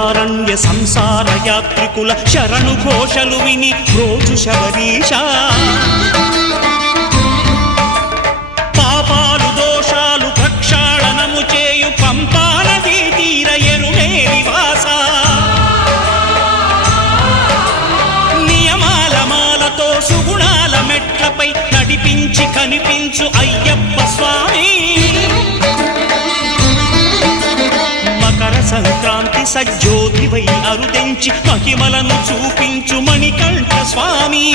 దండకారణ్య సంసార యాత్రికుల శరణు ఘోషలు విని రోజు శబరీశ పాపాలు దోషాలు ప్రక్షాళనము చేయు పంపానదీ తీర ఎరుమే నివాస నియమాల మాలతో సుగుణాల మెట్లపై నడిపించి కనిపించు అయ్యప్ప స్వామి మకర సంక్రాంతి సజ్జోతివై అరుదెంచి మహిమలను చూపించు మణికంఠ స్వామి